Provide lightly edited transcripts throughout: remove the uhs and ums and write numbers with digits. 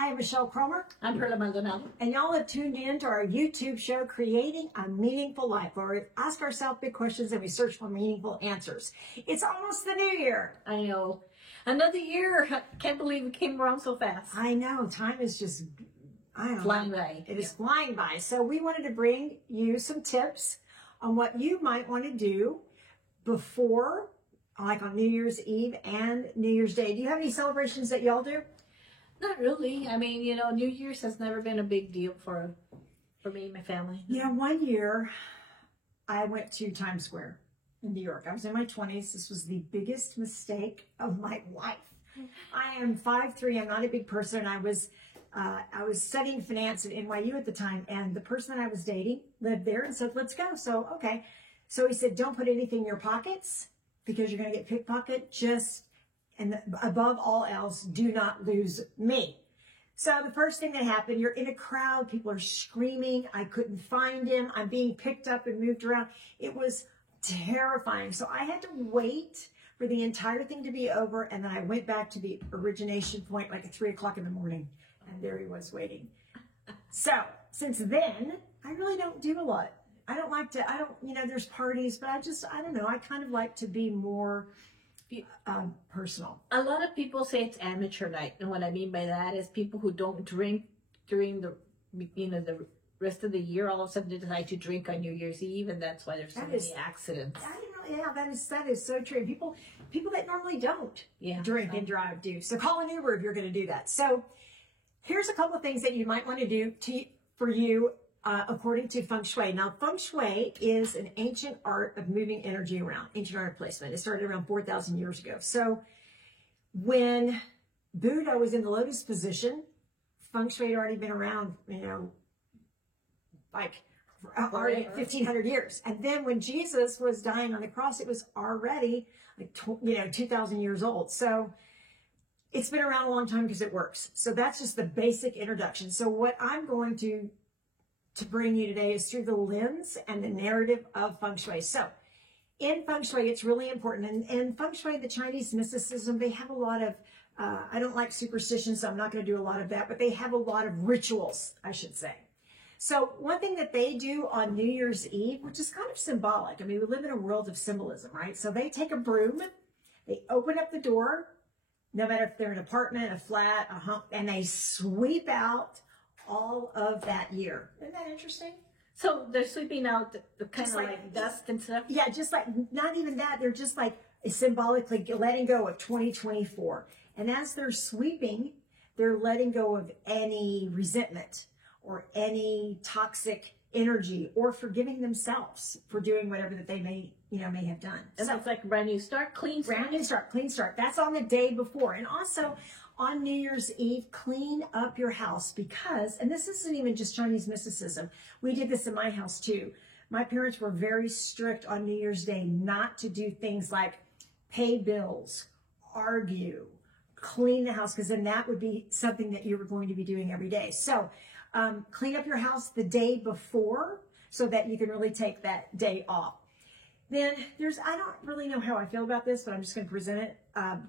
Hi, I'm Michelle Cromer. I'm Perla Maldonado. And y'all have tuned in to our YouTube show, Creating a Meaningful Life, where we ask ourselves big questions and we search for meaningful answers. It's almost the new year. I know. Another year. I can't believe it came around so fast. I know. Time is just, I don't know. Flying by. It is flying by. So we wanted to bring you some tips on what you might want to do before, like on New Year's Eve and New Year's Day. Do you have any celebrations that y'all do? Not really. I mean, you know, New Year's has never been a big deal for me and my family. Yeah, one year I went to Times Square in New York. I was in my 20s. This was the biggest mistake of my life. I am 5'3". I'm not a big person. I was studying finance at NYU at the time, and the person that I was dating lived there and said, let's go. So, okay. So he said, don't put anything in your pockets because you're going to get pickpocketed. And above all else, do not lose me. So the first thing that happened, you're in a crowd, people are screaming, I couldn't find him, I'm being picked up and moved around. It was terrifying. So I had to wait for the entire thing to be over, and then I went back to the origination point like at 3 o'clock in the morning, and there he was waiting. So since then, I really don't do a lot. There's parties, but I don't know, I kind of like to be more personal. A lot of people say it's amateur night, and what I mean by that is people who don't drink during the rest of the year all of a sudden they decide to drink on New Year's Eve, and that's why there's so many accidents. That is so true. People that normally don't drink and drive do. So call an Uber if you're going to do that. So here's a couple of things that you might want to do for you. According to Feng Shui. Now, Feng Shui is an ancient art of moving energy around, ancient art of placement. It started around 4,000 years ago. So when Buddha was in the lotus position, Feng Shui had already been around, already 1,500 years. And then when Jesus was dying on the cross, it was already 2,000 years old. So it's been around a long time because it works. So that's just the basic introduction. So what I'm going to bring you today is through the lens and the narrative of Feng Shui. So in Feng Shui, it's really important. And Feng Shui, the Chinese mysticism, they have a lot of, I don't like superstitions, so I'm not going to do a lot of that, but they have a lot of rituals, I should say. So one thing that they do on New Year's Eve, which is kind of symbolic. I mean, we live in a world of symbolism, right? So they take a broom, they open up the door, no matter if they're an apartment, a flat, a home, and they sweep out all of that year. Isn't that interesting? So they're sweeping out the kind of like dust and stuff? Yeah, just like, not even that. They're just like symbolically letting go of 2024. And as they're sweeping, they're letting go of any resentment or any toxic energy, or forgiving themselves for doing whatever that they may have done. And so it's like brand new start, clean start. Brand new start, clean start. That's on the day before. And also on New Year's Eve, clean up your house because, and this isn't even just Chinese mysticism. We did this in my house too. My parents were very strict on New Year's Day not to do things like pay bills, argue, clean the house, because then that would be something that you were going to be doing every day. So clean up your house the day before so that you can really take that day off. Then I don't really know how I feel about this, but I'm just going to present it.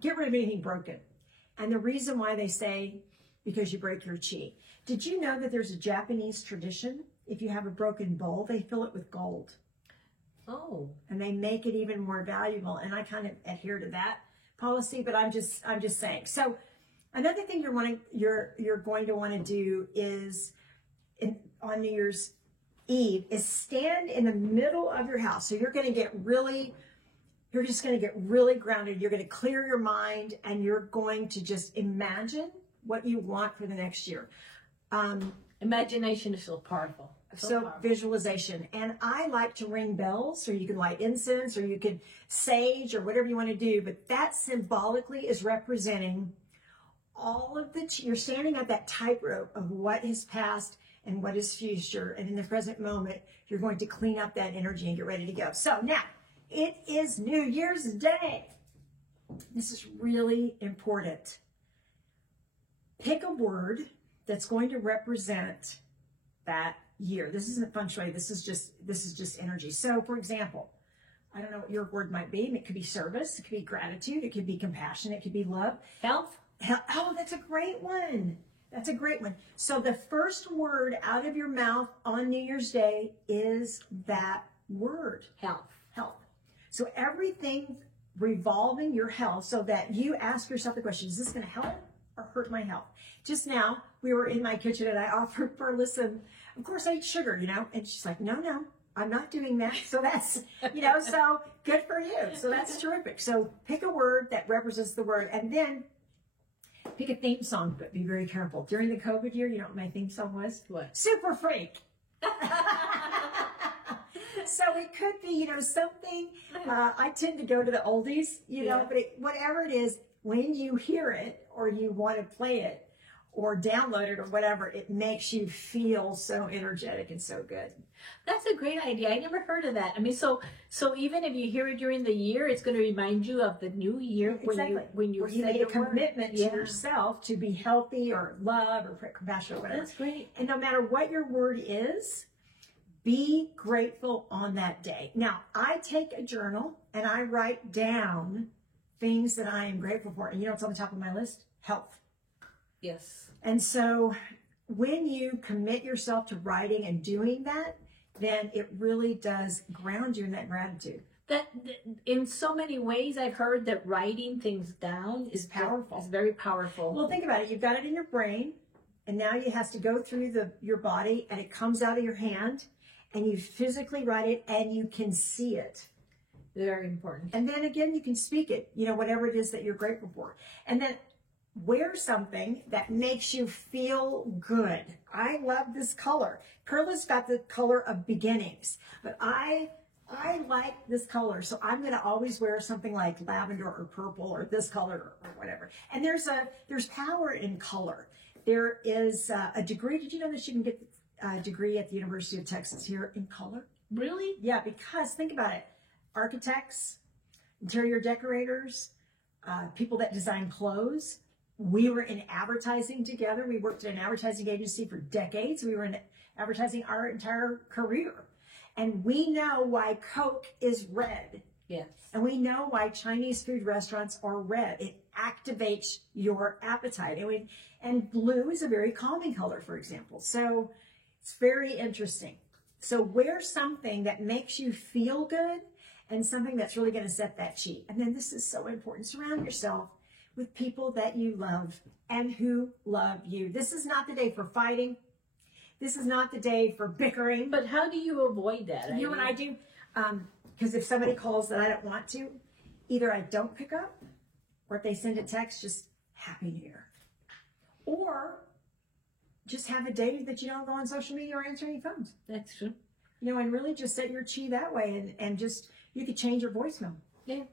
Get rid of anything broken. And the reason why they say, because you break your chi. Did you know that there's a Japanese tradition? If you have a broken bowl, they fill it with gold. Oh. And they make it even more valuable. And I kind of adhere to that policy, but I'm just saying. So another thing you're going to want to do is on New Year's Eve is stand in the middle of your house. So you're just going to get really grounded. You're going to clear your mind, and you're going to just imagine what you want for the next year. Imagination is so powerful. So powerful. Visualization. And I like to ring bells, or you can light incense, or you can sage, or whatever you want to do. But that symbolically is representing all of you're standing at that tightrope of what is past and what is future. And in the present moment, you're going to clean up that energy and get ready to go. So now, it is New Year's Day. This is really important. Pick a word that's going to represent that year. This isn't Feng Shui. This is just energy. So, for example, I don't know what your word might be. It could be service. It could be gratitude. It could be compassion. It could be love. Health. Oh, that's a great one. That's a great one. So the first word out of your mouth on New Year's Day is that word. Health. Health. So everything revolving your health, so that you ask yourself the question, is this going to help or hurt my health? Just now, we were in my kitchen and I offered Perla some, of course I eat sugar, you know, and she's like, no, I'm not doing that. So that's, you know, so good for you. So that's terrific. So pick a word that represents the word, and then pick a theme song, but be very careful. During the COVID year, you know what my theme song was? What? Super Freak. So it could be, you know, something, I tend to go to the oldies, you know, but whatever it is, when you hear it or you want to play it or download it or whatever, it makes you feel so energetic and so good. That's a great idea. I never heard of that. I mean, so even if you hear it during the year, it's going to remind you of the new year when you made a commitment to yourself to be healthy or love or compassion or whatever. That's great. And no matter what your word is, be grateful on that day. Now, I take a journal and I write down things that I am grateful for. And you know what's on the top of my list? Health. Yes. And so when you commit yourself to writing and doing that, then it really does ground you in that gratitude. That in so many ways, I've heard that writing things down is powerful. It's very powerful. Well, think about it. You've got it in your brain, and now it has to go through your body, and it comes out of your hand, and you physically write it, and you can see it. Very important. And then again, you can speak it, you know, whatever it is that you're grateful for. And then wear something that makes you feel good. I love this color. Perla's got the color of beginnings, but I like this color. So I'm going to always wear something like lavender or purple or this color or whatever. And there's power in color. There is a degree. Did you know that you can get a degree at the University of Texas here in color? Really? Yeah, because think about it. Architects, interior decorators, people that design clothes. We were in advertising together. We worked at an advertising agency for decades. We were in advertising our entire career. And we know why Coke is red. Yes. And we know why Chinese food restaurants are red. It activates your appetite. And blue is a very calming color, for example. So it's very interesting. So wear something that makes you feel good and something that's really going to set that chi. And then this is so important. Surround yourself with people that you love and who love you. This is not the day for fighting. This is not the day for bickering. But how do you avoid that? You know what I do? Because if somebody calls that I don't want to, either I don't pick up, or if they send a text, just Happy New Year. Or just have a day that you don't go on social media or answer any phones. That's true. You know, and really just set your chi that way, and just, you could change your voicemail. Yeah.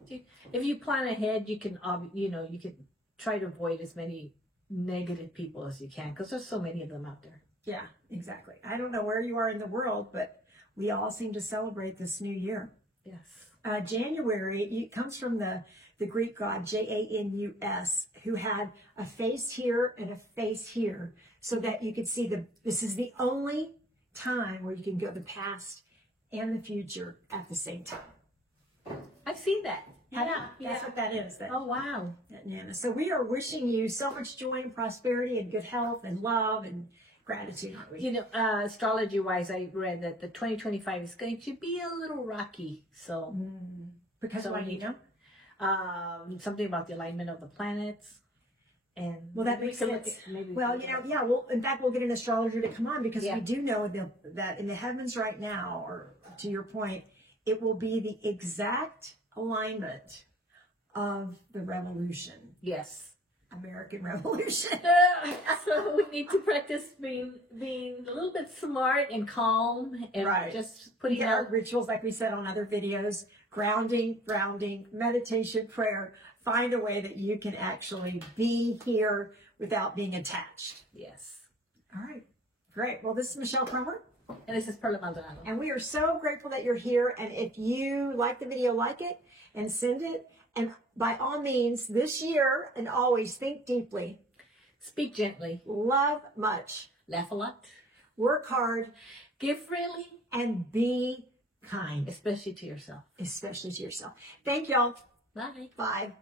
If you plan ahead, you can, you can try to avoid as many negative people as you can, because there's so many of them out there. Yeah, exactly. I don't know where you are in the world, but we all seem to celebrate this new year. Yes. January, it comes from the Greek god Janus, who had a face here and a face here, so that you could see this is the only time where you can go the past and the future at the same time. I've seen that. That's what that is. Oh, wow. So we are wishing you so much joy and prosperity and good health and love and gratitude, aren't we? You know, astrology-wise, I read that the 2025 is going to be a little rocky. So, because why, you know? Something about the alignment of the planets. And well, that makes sense. Well, you know, yeah. Well, in fact, we'll get an astrologer to come on, because we do know that in the heavens right now, or to your point, it will be the exact alignment of the revolution. Yes. American Revolution. So we need to practice being a little bit smart and calm, and just putting out rituals, like we said on other videos, grounding, meditation, prayer. Find a way that you can actually be here without being attached. Yes. All right. Great. Well, this is Michelle Cromer. And this is Perla Maldonado. And we are so grateful that you're here. And if you like the video, like it and send it. And by all means, this year and always, think deeply. Speak gently. Love much. Laugh a lot. Work hard. Give freely. And be kind. Especially to yourself. Especially to yourself. Thank y'all. Bye. Bye.